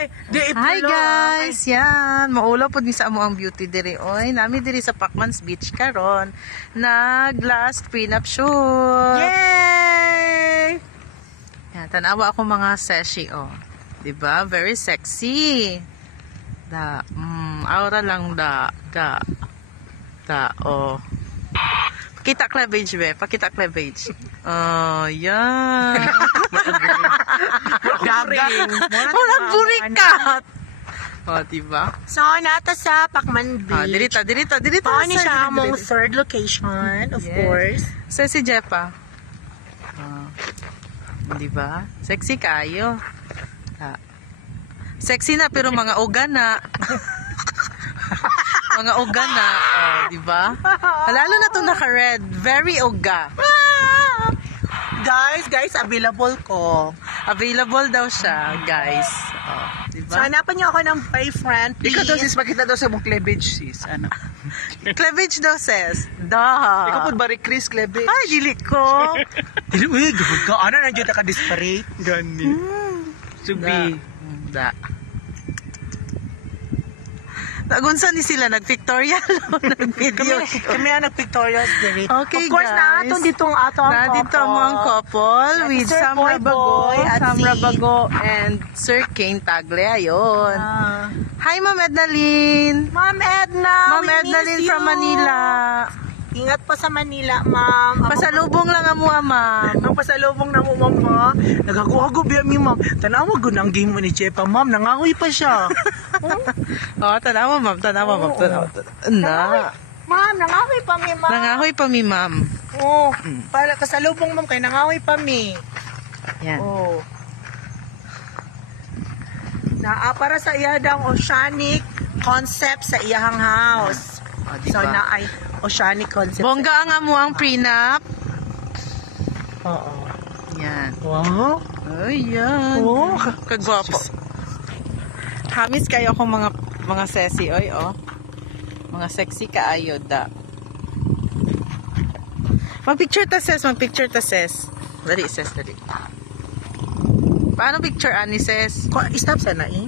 Hi guys, yan. Maulaw po ni sa amo ang beauty diri. Oy, nami diri sa Pacman's Beach karon. Nag-last prenup shoot. Yay! Yan, tanawa ako mga seshi, oh. Diba? Very sexy. Aura lang oh. Pakita cleavage, be. Pakita cleavage. Oh, yan. Gagang. Walang burikat. Oh, diba? So, nata sa Pacman Beach. Dirita. Paano siya among third location, of course. So, si Jepa. Diba? Sexy kayo. Sexy na, pero mga ogana. Mga oga na, diba? Lalo na to naka-red. Very oga. Guys, available ko. Available daw siya, guys. Diba? So, hanapan niyo ako ng boyfriend, please. Ikaw daw, sis, makita daw sa mong cleavage, sis. Ano? Cleavage daw, sis. Ikaw po bari Chris cleavage. Ay, dili ko. Uy, ano na dyan ka-disparate? Gani. Subi. Nagunsa ni sila nag-pictorial o nag-video. Kami ang nag-pictorials diri. Okay, of course, guys. na dito ang ato ang Nandito mo ang couple with Sir Sam Boy Rabago, Boy at Sam si- Rabago and Sir Kane Tagle. Ayun. Hi, Ma'am Ednaline. Ma'am Edna, Ma'am Ednaline from Manila. Ingat pa sa Manila, ma'am. Pasalubong lang amo, ma'am. Ang pasalubong na mo, ma'am, ha? Nagakuha biya mi, ma'am. Tanawa ko ng game mo ni Chepa, ma'am. Nangangoy pa siya. Tanawa, ma'am. Tanawa. Na. Ma'am, nangangoy pa mi, ma'am. Nangahoy pa mi, ma'am. Oo. Para kasalubong, ma'am, kay nangangoy pa mi. Yan. Oo. Para sa iyadang oceanic concept sa iyahang house. Diba? So, na ay oceanic concept. Bongga ang amo ang prenup. Oo. Yan. Wow. Ay, yan. Oh. Kagwapo. Hamis kayo akong mga sexy, oy, oh. Mga sexy kaayo, da. Mag-picture ta, sis. Dali, sis, dali. Paano picture, ani, sis? Stop sana, eh.